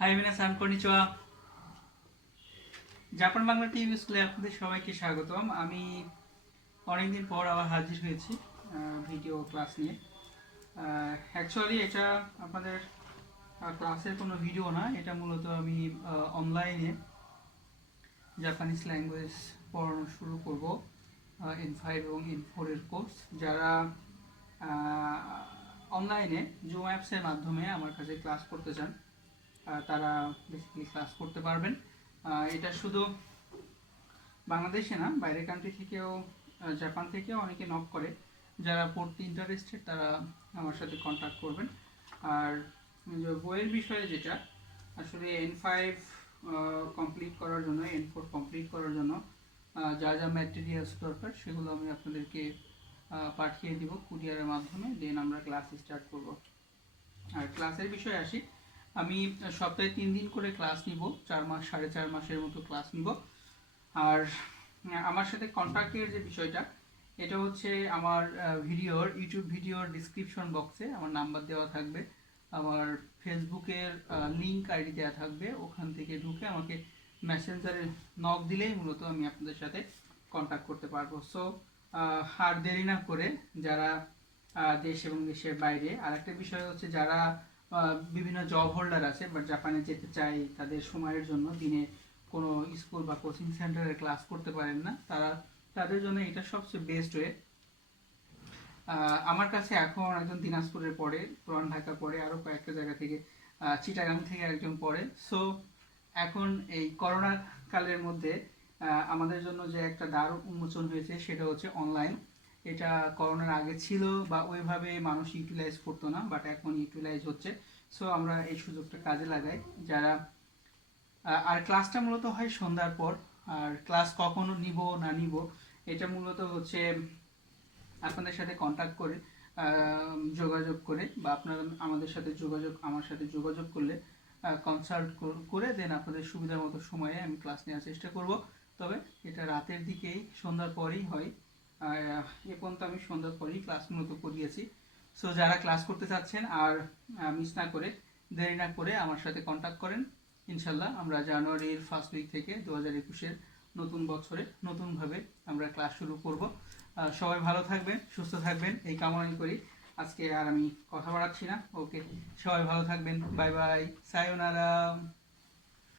High মিনাসান কনিচিওয়া। Japan Bangla TV স্কুলে আপনাদের সবাইকে স্বাগতম। আমি অনেকদিন পর আবার হাজির হয়েছি ভিডিও ক্লাস নিয়ে। অ্যাকচুয়ালি এটা আপনাদের ক্লাসের কোনো ভিডিও না, এটা মূলত আমি অনলাইনে জাপানিজ ল্যাঙ্গুয়েজ পড়ানো শুরু করব। N5 এবং N4 এর কোর্স যারা অনলাইনে জুম অ্যাপসের মাধ্যমে আমার কাছে ক্লাস করতে চান তারা বেসিক্যালি ক্লাস করতে পারবেন। এটা শুধু বাংলাদেশে না, বাইরের কান্ট্রি থেকেও জাপান থেকেও অনেকে নক করে। যারা পড়তে ইন্টারেস্টেড তারা আমার সাথে কন্ট্যাক্ট করবেন। আর বইয়ের বিষয়ে যেটা আসলে N5 কমপ্লিট করার জন্য, N4 কমপ্লিট করার জন্য যা যা ম্যাটেরিয়ালস দরকার সেগুলো আমি আপনাদেরকে পাঠিয়ে দিব কুরিয়ারের মাধ্যমে, দেন আমরা ক্লাস স্টার্ট করব। আর ক্লাসের বিষয়ে আসি, আমি সপ্তাহে 3 দিন করে ক্লাস নিব, 4 মাস 4.5 মাসের মতো ক্লাস নিব। আর আমার সাথে কন্ট্যাক্টের যে বিষয়টা, এটা হচ্ছে আমার ইউটিউব ভিডিওর ডিসক্রিপশন বক্সে আমার নাম্বার দেওয়া থাকবে, আমার ফেসবুকের লিঙ্ক আইডি দেওয়া থাকবে। ওখান থেকে ঢুকে আমাকে মেসেঞ্জারে নক দিলেই মূলত আমি আপনাদের সাথে কন্ট্যাক্ট করতে পারবো। সো আর দেরি না করে যারা দেশ এবং দেশের বাইরে, আর একটা বিষয় হচ্ছে যারা বিভিন্ন জব হোল্ডার আছে বাট জাপানে যেতে চাই, তাদের সময়ের জন্য দিনে কোনো স্কুল বা কোচিং সেন্টারে ক্লাস করতে পারেন না, তাদের জন্য এটা সবচেয়ে বেস্ট ওয়ে। আমার কাছে এখন একজন দিনাজপুরের পড়ে, পুরান ঢাকা পড়ে, আরও কয়েকটা জায়গা থেকে, চিটাগাং থেকে একজন পড়ে। সো এখন এই করোনা কালের মধ্যে আমাদের জন্য যে একটা দ্বার উন্মোচন হয়েছে সেটা হচ্ছে অনলাইন। এটা করোনার আগে ছিল বা ওইভাবে মানুষ ইউটিলাইজ করতো না, বাট এখন ইউটিলাইজ হচ্ছে। সো আমরা এই সুযোগটা কাজে লাগাই। যারা আর ক্লাসটা মূলত হয় সন্ধ্যার পর। আর ক্লাস কখনো নিব না নিব এটা মূলত হচ্ছে আপনাদের সাথে কন্ট্যাক্ট করে, যোগাযোগ করে, বা আপনারা আমার সাথে যোগাযোগ করলে কনসাল্ট করে দেন আপনাদের সুবিধার মতো সময়ে আমি ক্লাস নেওয়ার চেষ্টা করব। তবে এটা রাতের দিকেই, সন্ধ্যার পরেই হয়। এ পর্যন্ত আমি সন্ধ্যার পরেই ক্লাস মূলত করিয়েছি। সো যারা ক্লাস করতে চাচ্ছেন আর মিস না করে, দেরি না করে আমার সাথে কন্ট্যাক্ট করেন। ইনশাল্লাহ আমরা জানুয়ারির ফার্স্ট উইক থেকে 2021-এর নতুন বছরে নতুনভাবে আমরা ক্লাস শুরু করব। সবাই ভালো থাকবেন, সুস্থ থাকবেন এই কামনাই করি। আজকে আর আমি কথা বাড়াচ্ছি না। ওকে, সবাই ভালো থাকবেন। Bye bye, সায়োনারা।